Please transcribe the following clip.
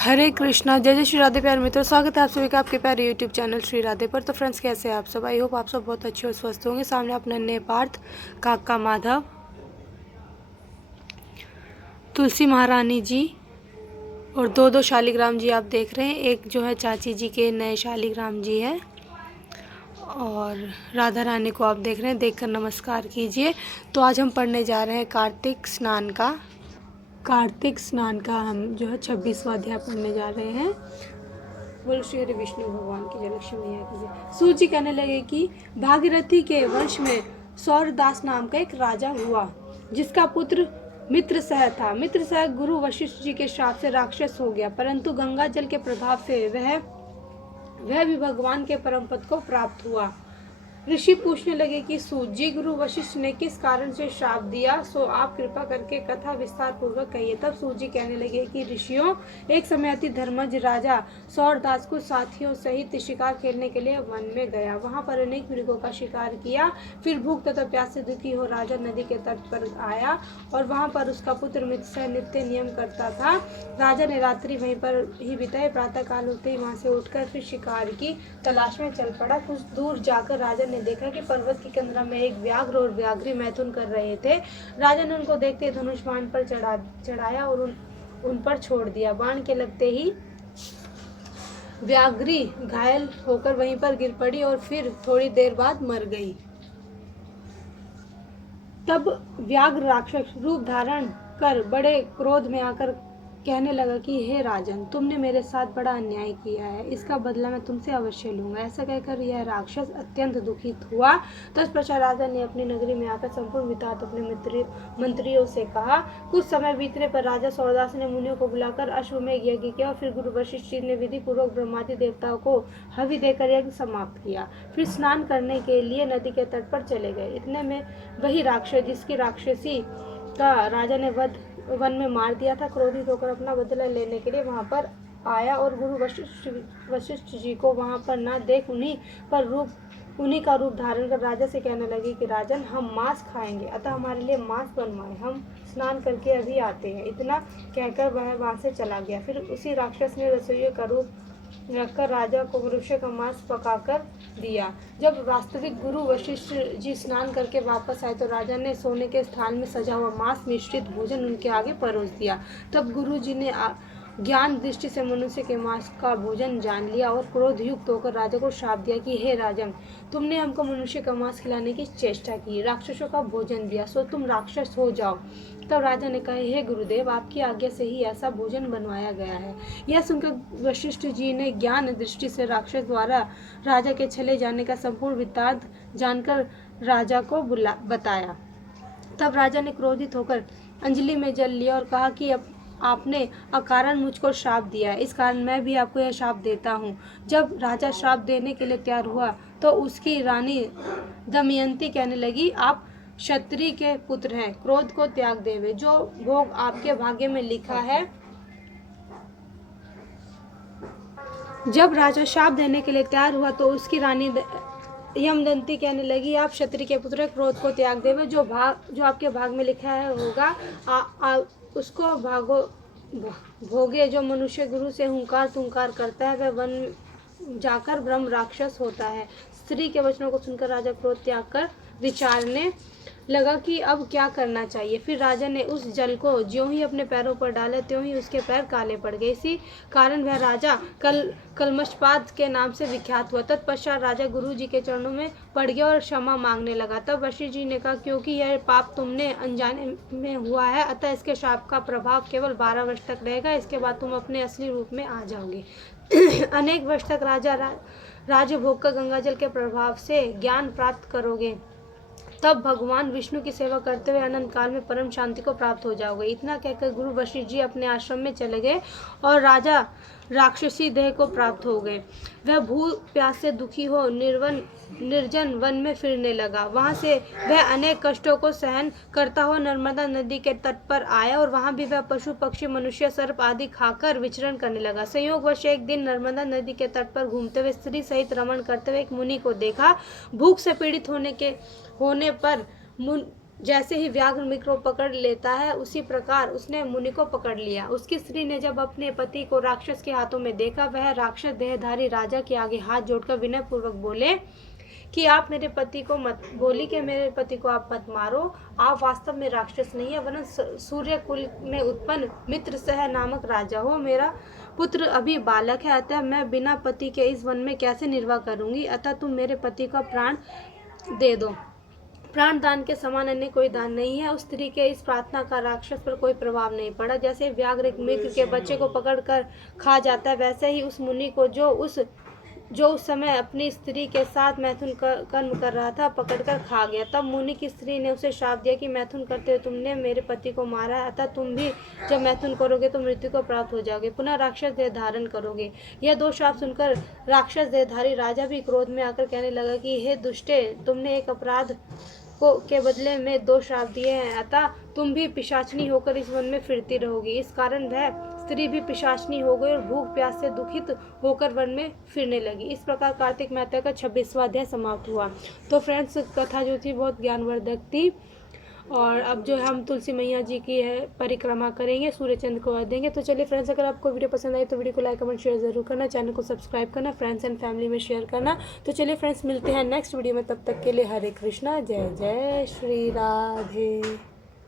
हरे कृष्णा, जय जय श्री राधे। प्यारे मित्रों, स्वागत है आप सभी का आपके प्यारे यूट्यूब चैनल श्री राधे पर। तो फ्रेंड्स, कैसे हैं आप सब? आई होप आप सब बहुत अच्छे और स्वस्थ होंगे। सामने अपने नन्हे पार्थ, काका माधव, तुलसी महारानी जी और दो शालिग्राम जी आप देख रहे हैं। एक जो है चाची जी के नए शालिग्राम जी है और राधा रानी को आप देख रहे हैं। देखकर नमस्कार कीजिए। तो आज हम पढ़ने जा रहे हैं कार्तिक स्नान का हम जो है 26वां अध्याय पढ़ने जा रहे हैं। बोलो श्री हरि विष्णु भगवान की जय। लक्ष्मी मैया की जय। सूत जी कहने लगे कि भागीरथी के वंश में सौरदास नाम का एक राजा हुआ, जिसका पुत्र मित्रसह था। मित्रसह गुरु वशिष्ठ जी के श्राप से राक्षस हो गया, परंतु गंगा जल के प्रभाव से वह भी भगवान के परम पद को प्राप्त हुआ। ऋषि पूछने लगे कि सूत जी, गुरु वशिष्ठ ने किस कारण से श्राप दिया, सो आप कृपा करके कथा विस्तार पूर्वक कहिए। तब सूत जी कहने लगे कि ऋषियों, एक समय अति धर्मज राजा सौरदास को साथियों सहित शिकार खेलने के लिए वन में गया। वहां पर अनेक मृगों का शिकार किया। फिर भूख तथा प्यास से दुखी हो राजा नदी के तट पर आया और वहां पर उसका पुत्र मित्रसह नित्य नियम करता था। राजा ने रात्रि वहीं पर ही बिताई। प्रातः काल होते ही वहां से उठकर फिर शिकार की तलाश में चल पड़ा। कुछ दूर जाकर राजा ने देखा कि पर्वत की कंदरा में एक व्याघ्र और व्याघ्री मैथुन कर रहे थे। राजा ने उनको देखते धनुष बाण पर चढ़ाया और उन पर छोड़ दिया। बाण के लगते ही व्याघ्री घायल होकर वहीं पर गिर पड़ी और फिर थोड़ी देर बाद मर गई। तब व्याघ्र राक्षस रूप धारण कर बड़े क्रोध में आकर कहने लगा कि हे राजन, तुमने मेरे साथ बड़ा अन्याय किया है, इसका बदला मैं तुमसे अवश्य लूंगा। ऐसा कहकर यह राक्षस अत्यंत दुखित हुआ। तत्पश्चात राजा ने अपनी नगरी में आकर संपूर्ण वृत्तांत अपने मंत्रियों से कहा। कुछ समय बीतने पर राजा सौरदास ने मुनियों को बुलाकर अश्वमेघ यज्ञ किया और फिर गुरु वशिष्ठ जी ने विधि पूर्वक ब्रह्मादि देवताओं को हवि देकर यज्ञ समाप्त किया। फिर स्नान करने के लिए नदी के तट पर चले गए। इतने में वही राक्षस, जिसकी राक्षसी का राजा ने वन में मार दिया था, क्रोधित होकर अपना बदला लेने के लिए वहां पर आया और गुरु वशिष्ठ जी को वहां पर न देख उन्हीं का रूप धारण कर राजा से कहने लगे कि राजन, हम मांस खाएंगे, अतः हमारे लिए मांस बनवाएं, हम स्नान करके अभी आते हैं। इतना कहकर वह वहां से चला गया। फिर उसी राक्षस ने रसोइये का रूप रखकर राजा को मनुष्य का मांस पकाकर दिया। जब वास्तविक गुरु वशिष्ठ जी स्नान करके वापस आए तो राजा ने सोने के स्थान में सजा हुआ मांस मिश्रित भोजन उनके आगे परोस दिया। तब गुरु जी ने ज्ञान दृष्टि से मनुष्य के मांस का भोजन जान लिया और क्रोध युक्त होकर राजा को श्राप दिया कि हे राजन, तुमने हमको मनुष्य का मांस खिलाने की चेष्टा की, राक्षसों का भोजन दिया, सो तुम राक्षस हो जाओ। तब राजा ने कहा, हे गुरुदेव, आपकी आज्ञा से ही ऐसा भोजन बनवाया गया है। यह सुनकर वशिष्ठ जी ने ज्ञान दृष्टि से राक्षस द्वारा राजा के चले जाने का संपूर्ण वृत्तांत जानकर राजा को बताया। तब राजा ने क्रोधित होकर अंजलि में जल लिया और कहा कि अब आपने अकारण मुझको श्राप दिया है, इस कारण मैं भी आपको यह श्राप देता हूँ। जब राजा श्राप देने के लिए तैयार हुआ तो उसकी रानी दमयंती कहने लगी, आप क्षत्रिय के पुत्र हैं, क्रोध को त्याग देवे, जो भोग आपके भाग्य में लिखा है। जब राजा श्राप देने के लिए तैयार हुआ तो उसकी रानी यमदंती कहने लगी, आप क्षत्रिय के पुत्र, क्रोध को त्याग देवे, जो आपके भाग में लिखा है होगा उसको भोगे। जो मनुष्य गुरु से हुंकार तुंकार करता है वह वन जाकर ब्रह्म राक्षस होता है। स्त्री के वचनों को सुनकर राजा क्रोध त्याग कर विचारने लगा कि अब क्या करना चाहिए। फिर राजा ने उस जल को ज्यों ही अपने पैरों पर डाला त्यों ही उसके पैर काले पड़ गए। इसी कारण वह राजा कलमशपाद के नाम से विख्यात हुआ। तत्पश्चात राजा गुरु जी के चरणों में पड़ गया और क्षमा मांगने लगा। तब वशिष्ठ जी ने कहा, क्योंकि यह पाप तुमने अनजाने में हुआ है, अतः इसके शाप का प्रभाव केवल 12 वर्ष तक रहेगा, इसके बाद तुम अपने असली रूप में आ जाओगे। अनेक वर्ष तक राजभोग का गंगा जल के प्रभाव से ज्ञान प्राप्त करोगे, तब भगवान विष्णु की सेवा करते हुए अनंत काल में परम शांति को प्राप्त हो जाओगे। इतना कहकर गुरु वशिष्ठ जी अपने आश्रम में चले गए और राजा राक्षसी देह को प्राप्त हो गए। वह भूख प्यास से दुखी हो निर्जन वन में फिरने लगा। वहां से वह अनेक कष्टों को सहन करता हुआ नर्मदा नदी के तट पर आया और वहां भी वह पशु पक्षी मनुष्य सर्प आदि खाकर विचरण करने लगा। संयोगवश एक दिन नर्मदा नदी के तट पर घूमते हुए स्त्री सहित रमण करते हुए एक मुनि को देखा। भूख से पीड़ित होने पर जैसे ही व्याघ्र मुनि को पकड़ लेता है उसी प्रकार उसने मुनि को पकड़ लिया। उसकी स्त्री ने जब अपने पति को राक्षस के हाथों में देखा, वह राक्षस देहधारी राजा के आगे हाथ जोड़कर विनय पूर्वक बोले कि आप मेरे पति को मत बोली कि मेरे पति को आप मत मारो। आप वास्तव में राक्षस नहीं है, वरन सूर्य कुल में उत्पन्न मित्रसह नामक राजा हो। मेरा पुत्र अभी बालक है, अतः मैं बिना पति के इस वन में कैसे निर्वाह करूंगी। अतः तुम मेरे पति का प्राण दे दो। प्राण दान के समान अन्य कोई दान नहीं है। उस स्त्री के इस प्रार्थना का राक्षस पर कोई प्रभाव नहीं पड़ा। जैसे व्याघ्र एक मृग के बच्चे को पकड़कर खा जाता है, वैसे ही उस मुनि को जो उस समय अपनी स्त्री के साथ मैथुन कर्म कर रहा था, पकड़कर खा गया। तब मुनि की स्त्री ने उसे शाप दिया कि मैथुन करते हुए तुमने मेरे पति को मारा है, अतः तुम भी जब मैथुन करोगे तो मृत्यु को प्राप्त हो जाओगे, पुनः राक्षस देह धारण करोगे। यह दो शाप सुनकर राक्षस देहधारी राजा भी क्रोध में आकर कहने लगा कि हे दुष्टे, तुमने एक अपराध के बदले में दो श्राप दिए हैं, अतः तुम भी पिशाचनी होकर इस वन में फिरती रहोगी। इस कारण वह स्त्री भी पिशाचनी हो गई और भूख प्यास से दुखित होकर वन में फिरने लगी। इस प्रकार कार्तिक मेहता का 26वां अध्याय समाप्त हुआ। तो फ्रेंड्स, कथा जो थी बहुत ज्ञानवर्धक थी। और अब जो हम तुलसी मैया जी की है परिक्रमा करेंगे, सूर्य चंद्र को देंगे। तो चलिए फ्रेंड्स, अगर आपको वीडियो पसंद आई तो वीडियो को लाइक कमेंट शेयर जरूर करना, चैनल को सब्सक्राइब करना, फ्रेंड्स एंड फैमिली में शेयर करना। तो चलिए फ्रेंड्स, मिलते हैं नेक्स्ट वीडियो में। तब तक के लिए हरे कृष्णा, जय जय श्री राधे।